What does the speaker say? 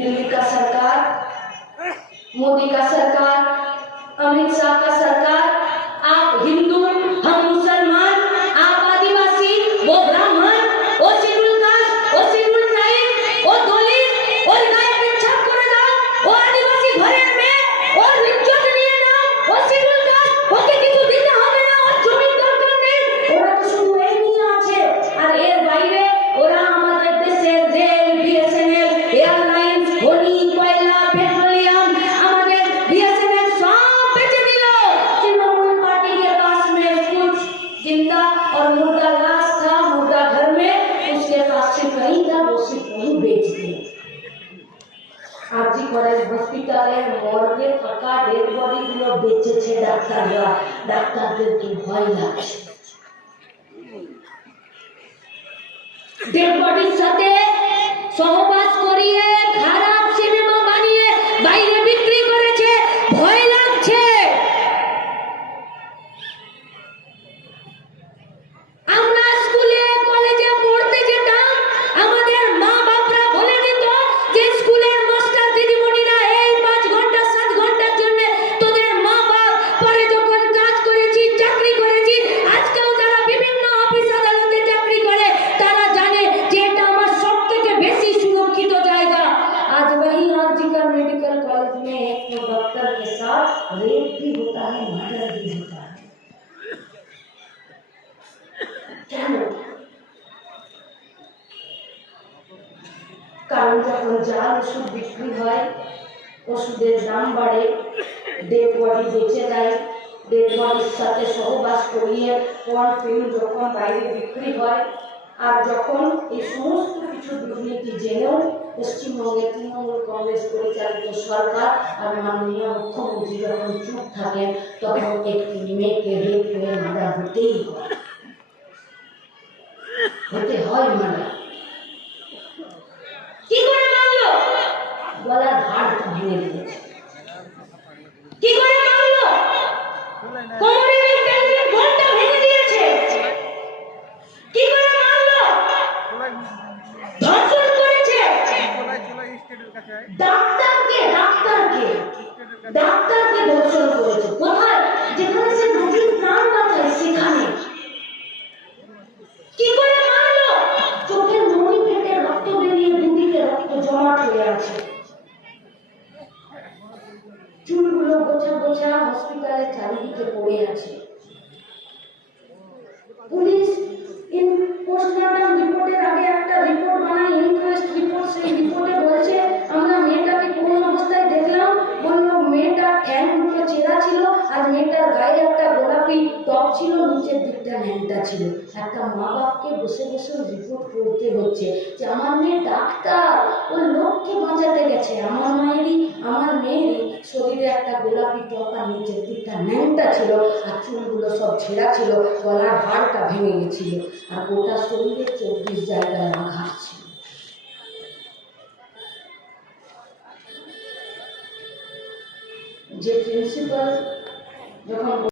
दिल्ली का सरकार मोदी का सरकार अमित शाह का सरकार आप हिंदू আজি করে। হসপিটালে মর্গে থাকা ডেড বডিগুলো বেঁচেছে ডাক্তাররা। ডাক্তারদের কি ভয় লাগছে। ডেড বডির সাথে সহবাস করিয়ে वही आर्जिकल मेडिकल कॉलेज में एक डॉक्टर के साथ रेप भी होता है मर्डर भी होता है কেন কারণ যখন জাল ওষুধ বিক্রি হয় ওষুধের দাম বাড়ে ডেড বডি বেঁচে যায় ডেড বডির সাথে সহবাস করিয়ে পর্ন ফিল্ম যখন বাইরে বিক্রি হয় আর যখন এই সমস্ত কিছু দুর্নীতি জেনেও পশ্চিমবঙ্গে তৃণমূল কংগ্রেস পরিচালিত সরকার আর মাননীয় মুখ্যমন্ত্রী যখন চুপ থাকেন, তখন একটি মেয়েকে রেপ হয়ে মারা হতেই হতে হয় মানে কি করে মারলো গলার হাড় ভেঙে দিয়েছে কি করে মারলো কোমরের এই প্যান্টের বোনটা ভেঙে দিয়েছে কি করে মারলো ধর্ষণ করেছে ডাক্তারকে ডাক্তারকে ডাক্তারকে ধর্ষণ করেছে। কোথায়? যেখানে সে রোগীর প্রাণ বাঁচায়, সেখানে। কি করে মারলো? চোখের মনি ফেটে রক্ত বেরিয়ে দুদিকে রক্ত জমাট হয়ে আছে। চুলগুলো গোছা গোছা হসপিটালের চারিদিকে পড়ে আছে। টপ ছিল, নিচের দিকটা ন্যাংটা ছিল। একটা মা বাপকে বসে বসে রিপোর্ট করতে হচ্ছে যে, আমার মেয়ে ডাক্তার, ও লোককে বাঁচাতে গেছে। আমার মায়েরই, আমার মেয়েরই শরীরে একটা গোলাপি টপ আর নিচের দিকটা ছিল আর চুলগুলো সব ছেঁড়া ছিল, গলার হাড়টা ভেঙে গেছিল আর গোটা শরীরে চব্বিশ জায়গায় আঘাত ছিল। যে প্রিন্সিপাল যখন